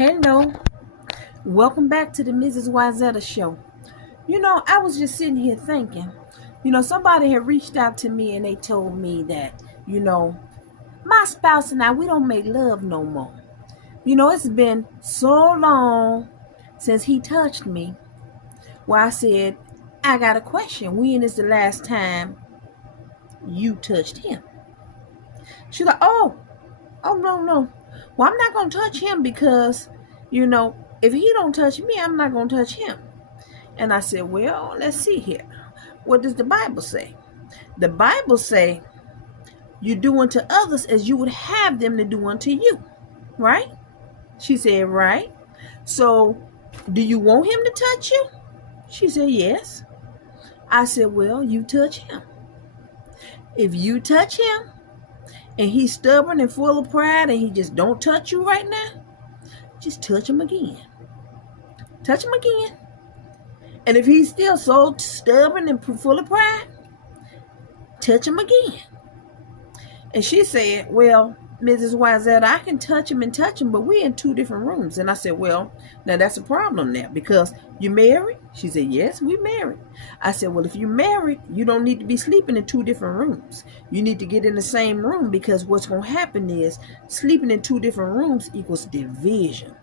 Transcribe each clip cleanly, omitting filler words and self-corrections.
Hello, welcome back to the Mrs. Wyzetta show. I was just sitting here thinking, somebody had reached out to me and they told me that, my spouse and I, we don't make love no more. It's been so long since he touched me. Well, I said, I got a question. When is the last time you touched him? She's like, oh, no, no. Well, I'm not going to touch him because, if he don't touch me, I'm not going to touch him. And I said, well, let's see here. What does the Bible say? The Bible say, you do unto others as you would have them to do unto you. Right? She said, right. So, do you want him to touch you? She said, yes. I said, well, you touch him. If you touch him and he's stubborn and full of pride and he just don't touch you right now, just touch him again. Touch him again. And if he's still so stubborn and full of pride, touch him again. And she said, well, Mrs. Wyzetta, I can touch him, but we're in two different rooms. And I said, well, now that's a problem now because you married? She said, yes, we married. I said, well, if you're married, you don't need to be sleeping in two different rooms. You need to get in the same room because what's going to happen is sleeping in two different rooms equals division.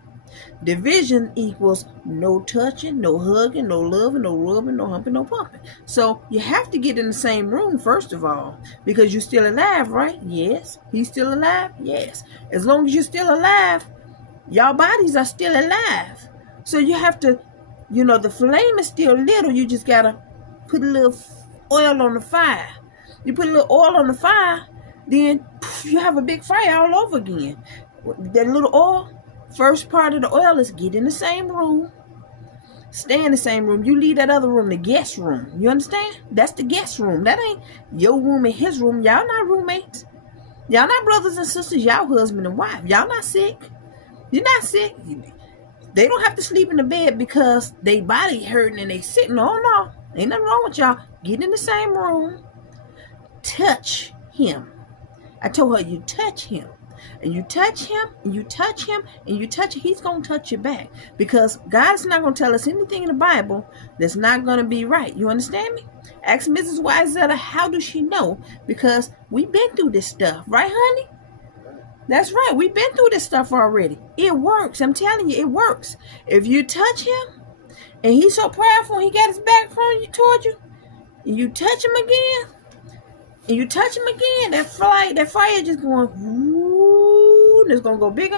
Division equals no touching, no hugging, no loving, no rubbing, no humping, no pumping. So you have to get in the same room, first of all, because you're still alive, right? Yes. He's still alive? Yes. As long as you're still alive, y'all bodies are still alive. So you have to, the flame is still little. You just got to put a little oil on the fire. You put a little oil on the fire, then you have a big fire all over again. That little oil, first part of the oil is get in the same room. Stay in the same room. You leave that other room, the guest room. You understand? That's the guest room. That ain't your room and his room. Y'all not roommates. Y'all not brothers and sisters. Y'all husband and wife. Y'all not sick. You're not sick. They don't have to sleep in the bed because they body hurting and they sick. No. Ain't nothing wrong with y'all. Get in the same room. Touch him. I told her you touch him. And you touch him, and you touch him, and you touch him, he's going to touch you back. Because God's not going to tell us anything in the Bible that's not going to be right. You understand me? Ask Mrs. Wyzetta, how does she know? Because we've been through this stuff. Right, honey? That's right. We've been through this stuff already. It works. I'm telling you, it works. If you touch him, and he's so prideful, he got his back from you toward you, and you touch him again, that fire just going, whoo, and it's going to go bigger.